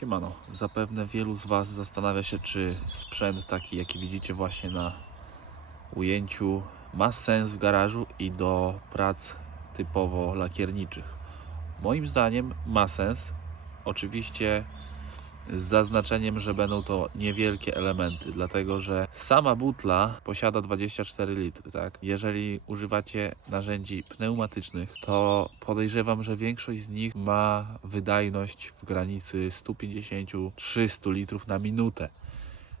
Siemano, zapewne wielu z Was zastanawia się, czy sprzęt taki, jaki widzicie właśnie na ujęciu, ma sens w garażu i do prac typowo lakierniczych. Moim zdaniem ma sens. Oczywiście z zaznaczeniem, że będą to niewielkie elementy, dlatego że sama butla posiada 24 litry, tak? Jeżeli używacie narzędzi pneumatycznych, to podejrzewam, że większość z nich ma wydajność w granicy 150-300 litrów na minutę.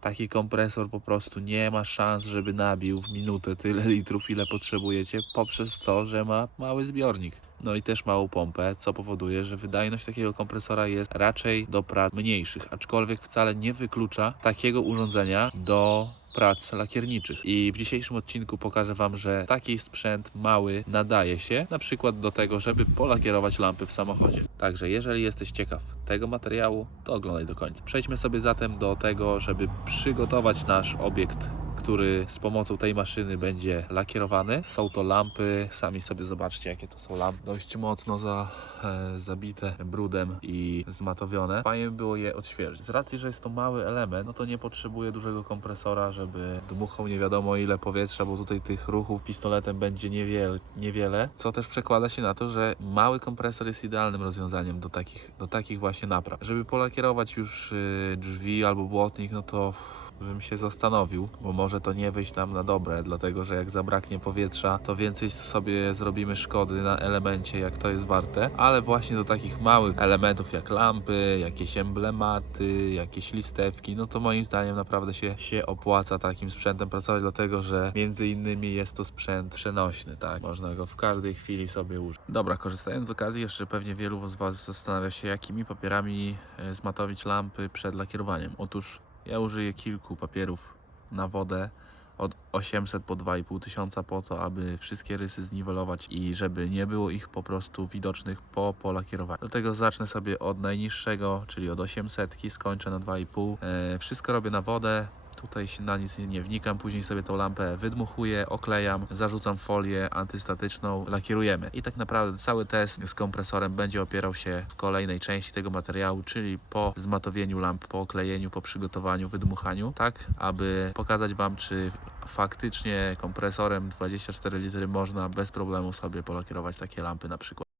Taki kompresor po prostu nie ma szans, żeby nabił w minutę tyle litrów, ile potrzebujecie, poprzez to, że ma mały zbiornik. No i też małą pompę, co powoduje, że wydajność takiego kompresora jest raczej do prac mniejszych, aczkolwiek wcale nie wyklucza takiego urządzenia do prac lakierniczych. I w dzisiejszym odcinku pokażę Wam, że taki sprzęt mały nadaje się na przykład do tego, żeby polakierować lampy w samochodzie. Także jeżeli jesteś ciekaw tego materiału, to oglądaj do końca. Przejdźmy sobie zatem do tego, żeby przygotować nasz obiekt który z pomocą tej maszyny będzie lakierowany. Są to lampy, sami sobie zobaczcie jakie to są lampy. Dość mocno za, e, zabite brudem i zmatowione. Fajnie by było je odświeżyć. Z racji, że jest to mały element, no to nie potrzebuje dużego kompresora, żeby dmuchał nie wiadomo ile powietrza, bo tutaj tych ruchów pistoletem będzie niewiele, niewiele co też przekłada się na to, że mały kompresor jest idealnym rozwiązaniem do takich, do takich właśnie napraw. Żeby polakierować już y, drzwi albo błotnik, no to bym się zastanowił, bo może to nie wyjść nam na dobre, dlatego że jak zabraknie powietrza, to więcej sobie zrobimy szkody na elemencie, jak to jest warte, ale właśnie do takich małych elementów jak lampy, jakieś emblematy, jakieś listewki, no to moim zdaniem naprawdę się, się opłaca takim sprzętem pracować, dlatego że między innymi jest to sprzęt przenośny, tak? Można go w każdej chwili sobie użyć. Dobra, korzystając z okazji, jeszcze pewnie wielu z Was zastanawia się, jakimi papierami e, zmatowić lampy przed lakierowaniem. Otóż ja użyję kilku papierów na wodę od 800 po 2,5 tysiąca po to, aby wszystkie rysy zniwelować i żeby nie było ich po prostu widocznych po polakierowaniu. Dlatego zacznę sobie od najniższego, czyli od 800, skończę na 2,5. E, wszystko robię na wodę. Tutaj się na nic nie wnikam, później sobie tą lampę wydmuchuję, oklejam, zarzucam folię antystatyczną, lakierujemy. I tak naprawdę cały test z kompresorem będzie opierał się w kolejnej części tego materiału, czyli po zmatowieniu lamp, po oklejeniu, po przygotowaniu, wydmuchaniu, tak aby pokazać Wam, czy faktycznie kompresorem 24 litry można bez problemu sobie polakierować takie lampy na przykład.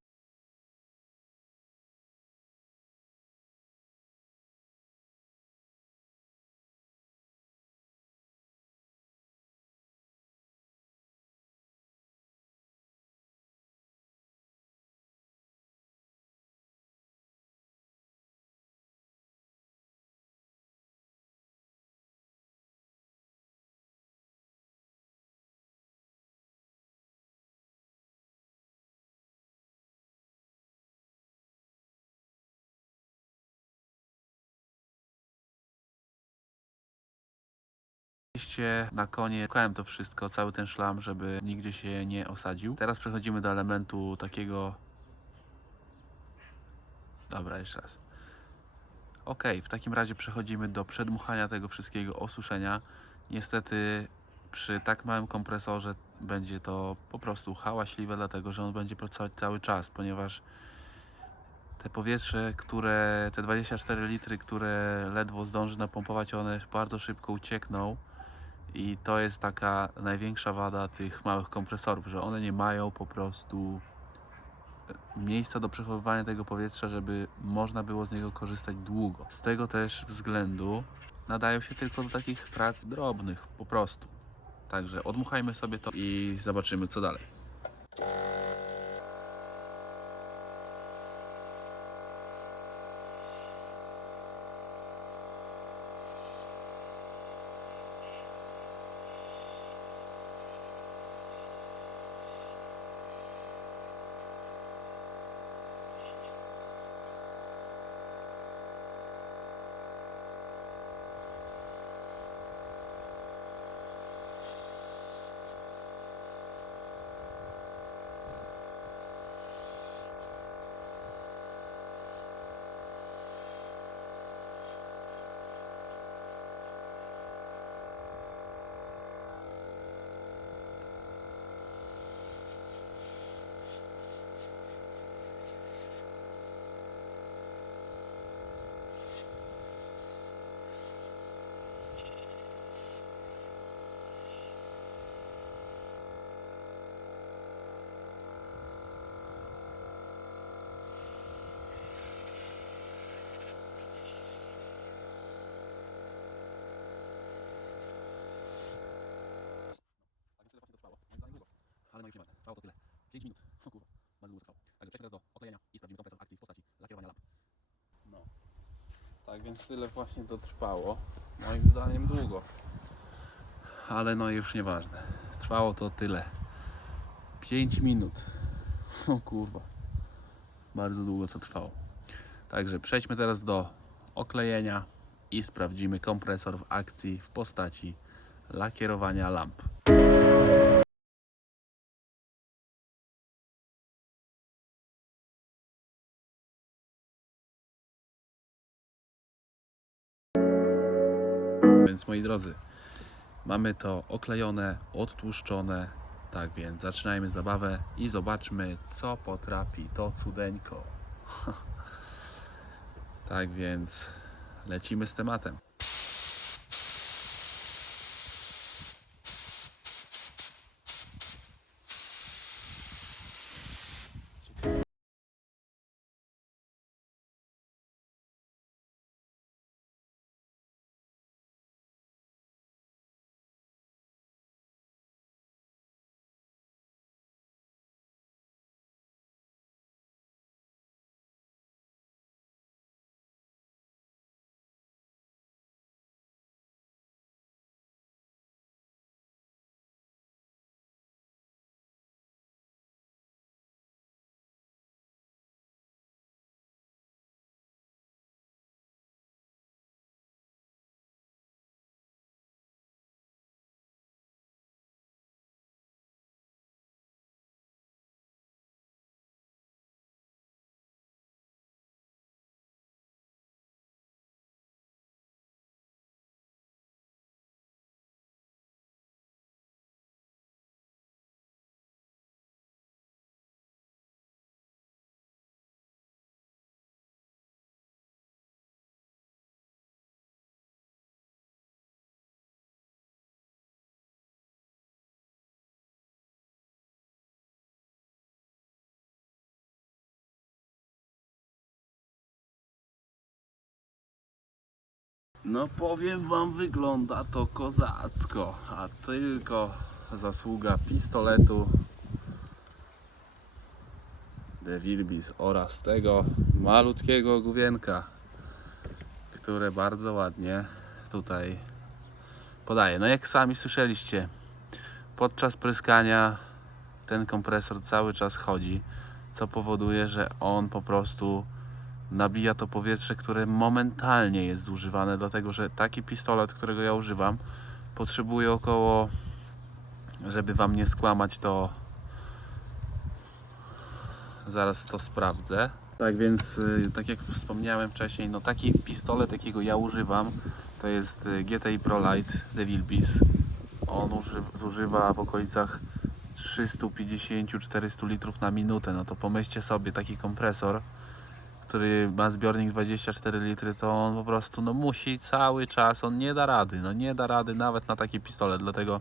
Oczywiście na koniec szukałem to wszystko, cały ten szlam, żeby nigdzie się nie osadził. Teraz przechodzimy do elementu takiego... Dobra, jeszcze raz. Ok, w takim razie przechodzimy do przedmuchania tego wszystkiego, osuszenia. Niestety przy tak małym kompresorze będzie to po prostu hałaśliwe, dlatego że on będzie pracować cały czas, ponieważ te powietrze, które, te 24 litry, które ledwo zdąży napompować, one bardzo szybko uciekną. I to jest taka największa wada tych małych kompresorów, że one nie mają po prostu e, miejsca do przechowywania tego powietrza, żeby można było z niego korzystać długo. Z tego też względu nadają się tylko do takich prac drobnych, po prostu. Także odmuchajmy sobie to i zobaczymy co dalej. no już nie ważne. Trwało to tyle. 5 minut. O kurwa, bardzo długo trwało. Także przejdźmy teraz do oklejenia i sprawdzimy kompleks akcji w postaci lakierowania lamp. No. Tak więc tyle właśnie to trwało. Moim zdaniem długo. Ale no już nieważne. Trwało to tyle. 5 minut. O kurwa. Bardzo długo to trwało. Także przejdźmy teraz do oklejenia i sprawdzimy kompresor w akcji w postaci lakierowania lamp. Więc moi drodzy, mamy to oklejone, odtłuszczone. Tak więc zaczynajmy zabawę i zobaczmy, co potrafi to cudeńko. tak więc lecimy z tematem. No powiem wam, wygląda to kozacko, a tylko zasługa pistoletu De Wilbis oraz tego malutkiego główienka, które bardzo ładnie tutaj podaje. No jak sami słyszeliście, podczas pryskania ten kompresor cały czas chodzi, co powoduje, że on po prostu nabija to powietrze, które momentalnie jest zużywane, dlatego że taki pistolet, którego ja używam, potrzebuje około, żeby Wam nie skłamać, to zaraz to sprawdzę. Tak więc, y, tak jak wspomniałem wcześniej, no taki pistolet, jakiego ja używam, to jest y, GTI Pro Light Devil Beast. On uży, zużywa w okolicach 350-400 litrów na minutę. No to pomyślcie sobie, taki kompresor, który ma zbiornik 24 litry, to on po prostu no musi cały czas, on nie da rady, no nie da rady nawet na taki pistolet, dlatego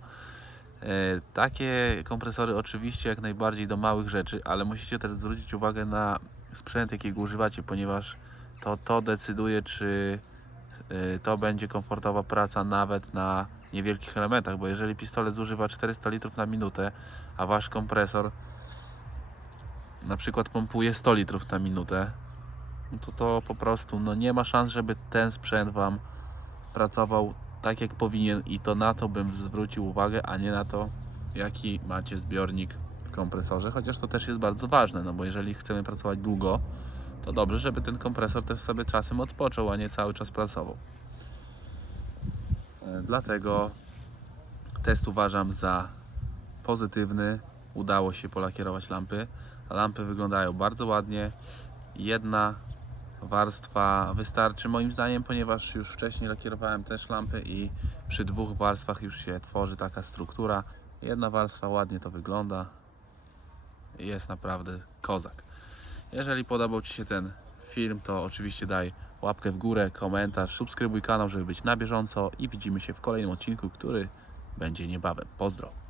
e, takie kompresory oczywiście jak najbardziej do małych rzeczy, ale musicie też zwrócić uwagę na sprzęt jakiego używacie, ponieważ to, to decyduje czy e, to będzie komfortowa praca nawet na niewielkich elementach, bo jeżeli pistolet zużywa 400 litrów na minutę, a wasz kompresor na przykład pompuje 100 litrów na minutę, no to to po prostu no nie ma szans, żeby ten sprzęt Wam pracował tak jak powinien i to na to bym zwrócił uwagę, a nie na to jaki macie zbiornik w kompresorze, chociaż to też jest bardzo ważne, no bo jeżeli chcemy pracować długo, to dobrze, żeby ten kompresor też sobie czasem odpoczął, a nie cały czas pracował. E, Dlatego test uważam za pozytywny. Udało się polakierować lampy. Lampy wyglądają bardzo ładnie. Jedna warstwa wystarczy moim zdaniem, ponieważ już wcześniej lakierowałem też lampy i przy dwóch warstwach już się tworzy taka struktura. Jedna warstwa ładnie to wygląda. Jest naprawdę kozak. Jeżeli podobał Ci się ten film, to oczywiście daj łapkę w górę, komentarz, subskrybuj kanał, żeby być na bieżąco i widzimy się w kolejnym odcinku, który będzie niebawem. Pozdro!